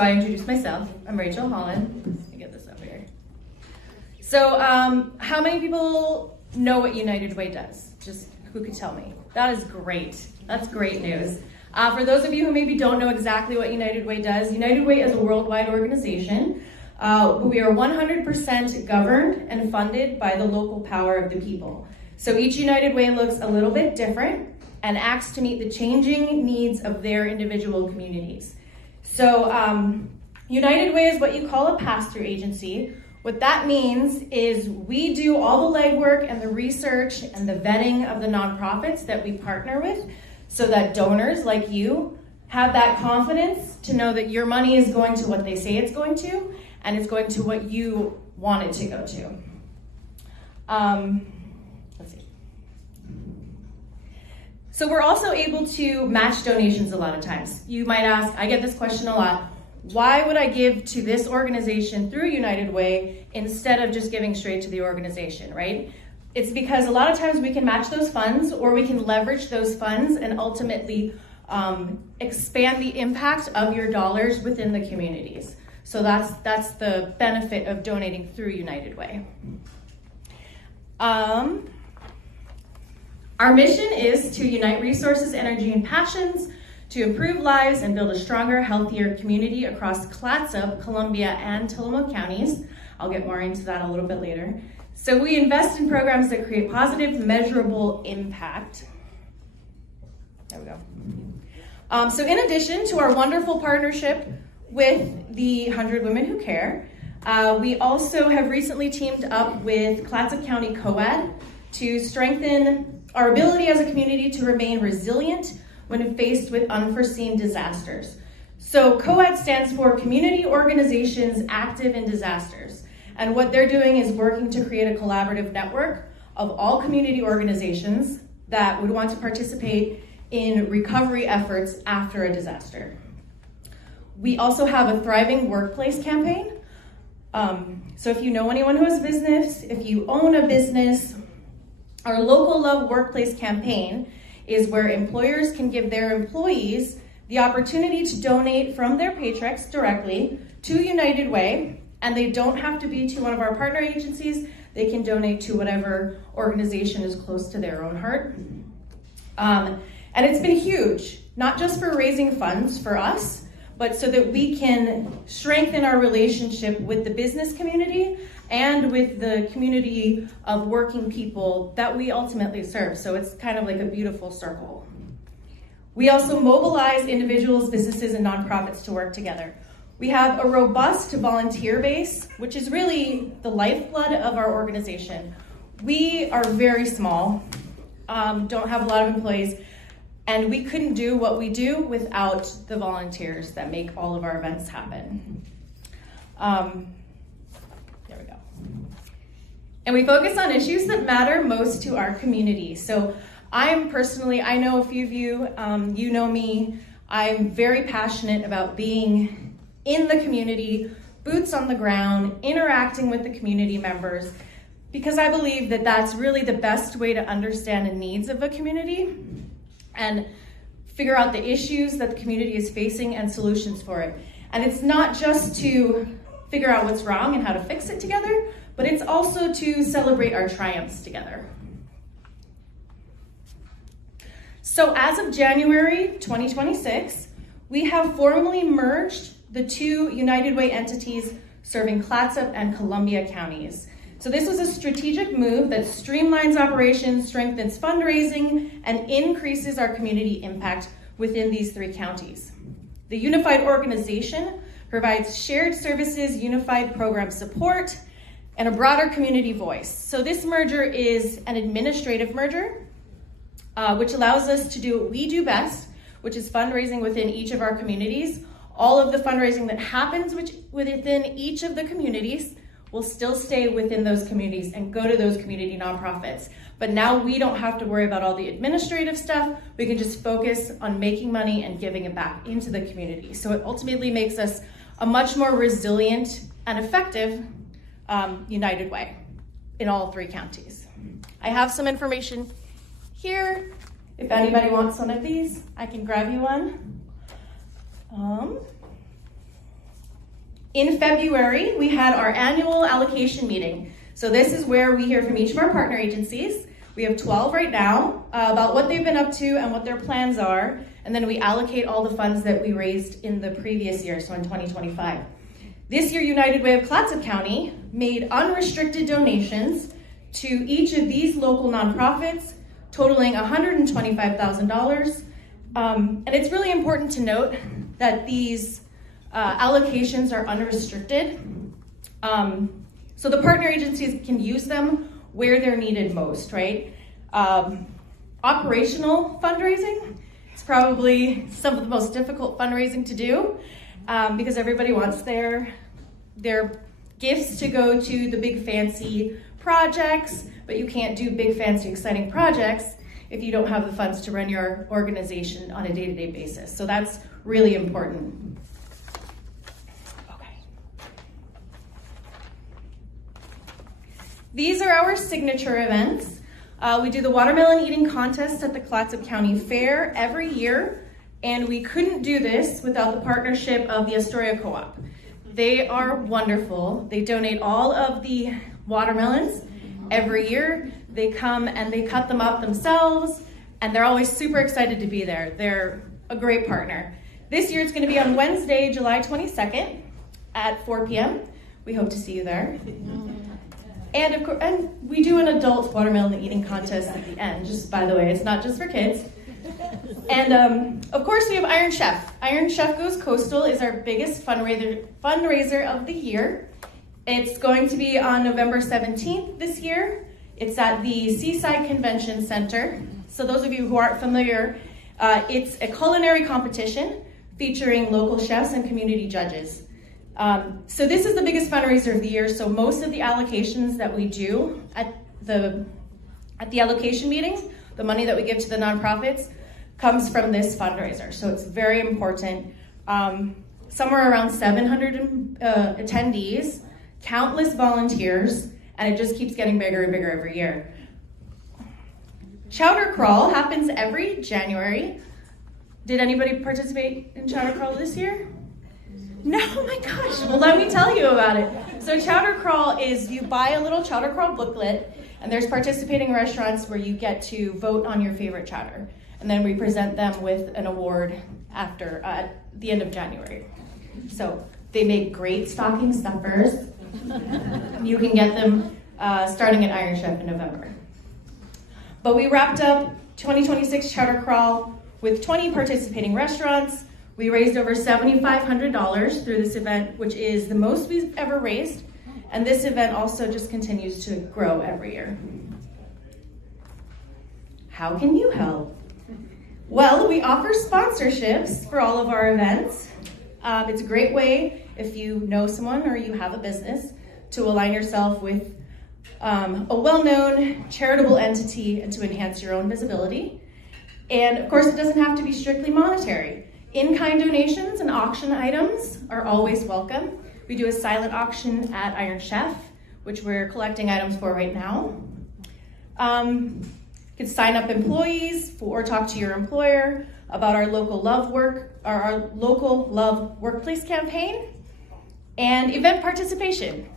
So I introduced myself. I'm Rachel Holland. Let me get this up here. So how many people know what United Way does? Just who could tell me? That is great. That's great news. For those of you who maybe don't know exactly what United Way does, United Way is a worldwide organization. We are 100% governed and funded by the local power of the people. So each United Way looks a little bit different and acts to meet the changing needs of their individual communities. So United Way is what you call a pass-through agency. What that means is we do all the legwork and the research and the vetting of the nonprofits that we partner with so that donors like you have that confidence to know that your money is going to what they say it's going to, and it's going to what you want it to go to. Let's see. So we're also able to match donations a lot of times. You might ask, I get this question a lot, why would I give to this organization through United Way instead of just giving straight to the organization, right? It's because a lot of times we can match those funds or we can leverage those funds and ultimately expand the impact of your dollars within the communities. So that's the benefit of donating through United Way. Our mission is to unite resources, energy, and passions to improve lives and build a stronger, healthier community across Clatsop, Columbia, and Tillamook counties. I'll get more into that a little bit later. So we invest in programs that create positive, measurable impact. There we go. So in addition to our wonderful partnership with the 100 Women Who Care, we also have recently teamed up with Clatsop County COAD to strengthen our ability as a community to remain resilient when faced with unforeseen disasters. So COAD stands for Community Organizations Active in Disasters. And what they're doing is working to create a collaborative network of all community organizations that would want to participate in recovery efforts after a disaster. We also have a Thriving Workplace campaign. So if you know anyone who has a business, if you own a business, our Local Love Workplace campaign is where employers can give their employees the opportunity to donate from their paychecks directly to United Way, and they don't have to be to one of our partner agencies. They can donate to whatever organization is close to their own heart. And it's been huge, not just for raising funds for us, but so that we can strengthen our relationship with the business community and with the community of working people that we ultimately serve. So it's kind of like a beautiful circle. We also mobilize individuals, businesses, and nonprofits to work together. We have a robust volunteer base, which is really the lifeblood of our organization. We are very small, don't have a lot of employees, and we couldn't do what we do without the volunteers that make all of our events happen. There we go. And we focus on issues that matter most to our community. So I know a few of you, you know me, I'm very passionate about being in the community, boots on the ground, interacting with the community members, because I believe that that's really the best way to understand the needs of a community and figure out the issues that the community is facing and solutions for it. And it's not just to figure out what's wrong and how to fix it together, but it's also to celebrate our triumphs together. So as of January 2026, we have formally merged the two United Way entities serving Clatsop and Columbia counties. So this was a strategic move that streamlines operations, strengthens fundraising, and increases our community impact within these three counties. The unified organization provides shared services, unified program support, and a broader community voice. So this merger is an administrative merger, which allows us to do what we do best, which is fundraising within each of our communities. All of the fundraising that happens within each of the communities will still stay within those communities and go to those community nonprofits. But now we don't have to worry about all the administrative stuff. We can just focus on making money and giving it back into the community. So it ultimately makes us a much more resilient and effective United Way in all three counties. I have some information here. If anybody wants one of these, I can grab you one. In February, we had our annual allocation meeting. So this is where we hear from each of our partner agencies. We have 12 right now, about what they've been up to and what their plans are. And then we allocate all the funds that we raised in the previous year, so in 2025. This year, United Way of Clatsop County made unrestricted donations to each of these local nonprofits, totaling $125,000. And it's really important to note that these allocations are unrestricted. So the partner agencies can use them where they're needed most, right? Operational fundraising is probably some of the most difficult fundraising to do because everybody wants their gifts to go to the big fancy projects, but you can't do big fancy exciting projects if you don't have the funds to run your organization on a day-to-day basis. So that's really important. Okay. These are our signature events. We do the watermelon eating contest at the Clatsop County Fair every year, and we couldn't do this without the partnership of the Astoria Co-op. They are wonderful. They donate all of the watermelons every year. They come and they cut them up themselves, and they're always super excited to be there. They're a great partner. This year it's going to be on Wednesday, July 22nd at 4 p.m. We hope to see you there. And of course, and we do an adult watermelon eating contest at the end, just by the way, it's not just for kids. And of course we have Iron Chef. Iron Chef Goes Coastal is our biggest fundraiser of the year. It's going to be on November 17th this year. It's at the Seaside Convention Center. So those of you who aren't familiar, it's a culinary competition featuring local chefs and community judges. So this is the biggest fundraiser of the year. So most of the allocations that we do at the allocation meetings, the money that we give to the nonprofits, comes from this fundraiser. So it's very important. Somewhere around 700 attendees, countless volunteers, and it just keeps getting bigger and bigger every year. Chowder Crawl happens every January. Did anybody participate in Chowder Crawl this year? No, oh my gosh, well let me tell you about it. So Chowder Crawl is you buy a little Chowder Crawl booklet, and there's participating restaurants where you get to vote on your favorite chowder. And then we present them with an award after at the end of January. So they make great stocking stuffers. You can get them starting at Iron Chef in November. But we wrapped up 2026 Chowder Crawl with 20 participating restaurants. We raised over $7,500 through this event, which is the most we've ever raised. And this event also just continues to grow every year. How can you help? Well, we offer sponsorships for all of our events. It's a great way, if you know someone or you have a business, to align yourself with a well-known charitable entity and to enhance your own visibility. And of course, it doesn't have to be strictly monetary. In-kind donations and auction items are always welcome. We do a silent auction at Iron Chef, which we're collecting items for right now. You can sign up employees or talk to your employer about our local love workplace campaign, and event participation.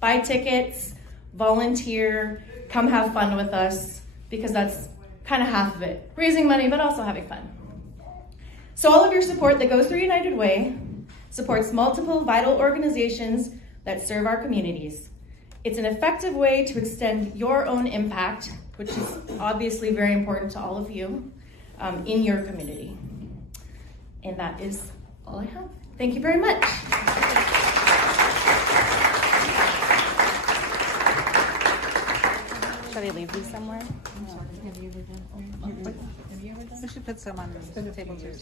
Buy tickets, volunteer, come have fun with us, because that's kind of half of it. Raising money, but also having fun. So all of your support that goes through United Way supports multiple vital organizations that serve our communities. It's an effective way to extend your own impact, which is obviously very important to all of you in your community. And that is all I have. Thank you very much. Shall we leave these somewhere? Have you ever done? We should put some on the table too.